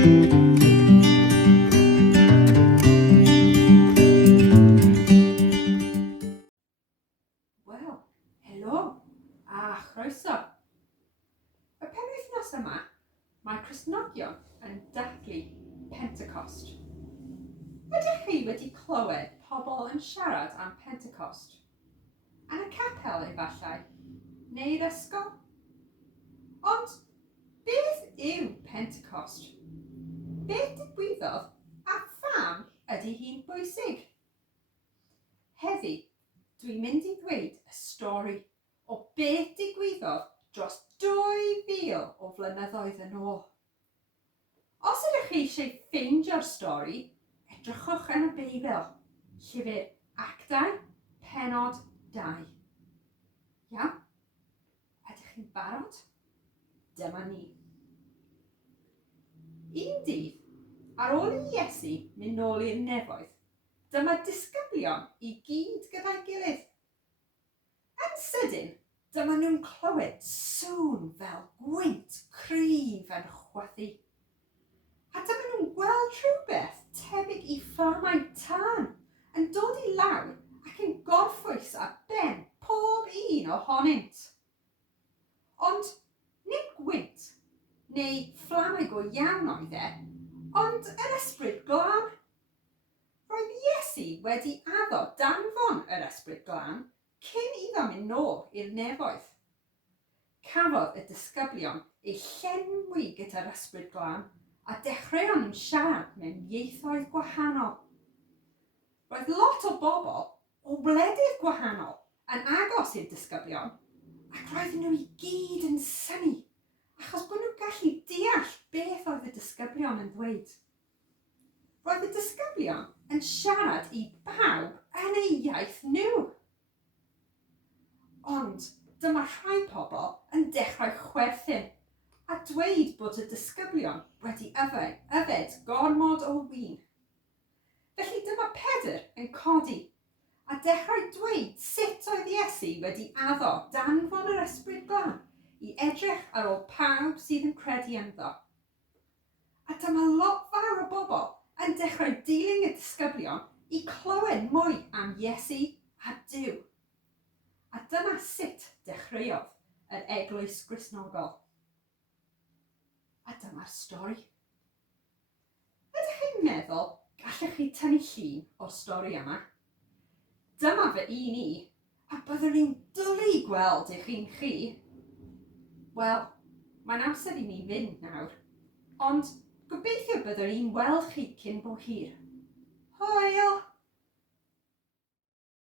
Wel, helo a chroeso. Y penwythnos yma, mae Cristnogion yn dathlu Pentecost. Ydych chi wedi clywed pobl yn siarad am Pentecost? Yn y capel efallai, neu'r ysgol? Ond beth yw Pentecost? Beth digwyddodd a pham ydy hi'n bwysig? Heddi, dwi'n mynd i ddweud y stori o beth digwyddodd dros 2000 o flynyddoedd yn ôl. Os ydych chi eisiau ffeindio'r stori, edrychwch yn y Beibl, llyfr Actau, pennod 2. Iawn? Ydych chi'n barod? Dyma ni. Un dydd, ar ôl i Iesu mynd nôl i'r nefoedd, dyma disgyblion i gyd gyda'i gilydd. Yn sydyn, dyma nhw'n clywed sŵn fel gwynt cryf yn chwythu. A dyma nhw'n gweld rhywbeth tebyg i fflamau tân yn dod i lawr ac yn gorffwys ar ben pob un ohonynt. Ond nid gwynt neu fflamau go iawn oedd e, ond yr ysbryd glân. Roedd Iesu wedi addo danfon yr ysbryd glân cyn iddo mynd nôl i'r nefoedd. Cafodd y disgyblion eu llenwi gyda'r ysbryd glân a dechreuon nhw'n siarad mewn ieithoedd gwahanol. Roedd lot o bobl o wledydd gwahanol yn agos i'r disgyblion ac roedden nhw i gyd yn synnu achos bod nhw'n gallu deall beth oedd y disgyblion yn dweud. Roedd y disgyblion yn siarad i bawb yn eu iaith nhw. Ond dyma rhai pobl yn dechrau chwerthin a dweud bod y disgyblion wedi yfed gormod o win. Felly dyma Pedr yn codi a dechrau dweud sut oedd Iesu wedi addo danfon yr ysbryd glân i edrych ar ôl pawb sydd yn credu ynddo. A dyma lot fawr o bobl yn dechrau dilyn y disgyblion i clywed mwy am Iesu a Duw. A dyna sut dechreuodd yr eglwys Gristnogol. A dyma'r stori. Ydych chi'n meddwl gallech chi tynnu llun o'r stori yma? Dyma fy un i, a byddwn ni'n dwlu gweld eich un chi. Wel, mae'n amser i ni fynd nawr, ond gobeithio byddwn ni'n weld chi cyn bo hir. Hwyl!